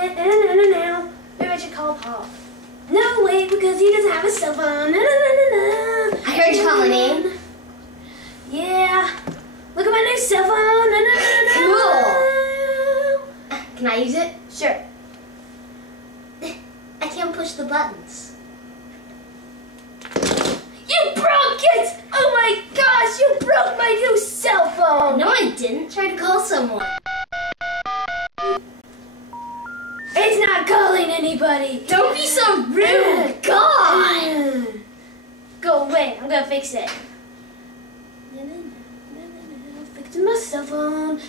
Maybe I should call Paul. No, wait, because he doesn't have a cell phone. I heard you call my name. Yeah. Look at my new cell phone. Cool. Can I use it? Sure. I can't push the buttons. You broke it! Oh my gosh, you broke my new cell phone! No, I didn't. Try to call someone. It's not calling anybody. Don't be so rude. God. Go away. I'm gonna fix it. Fixing my cell phone.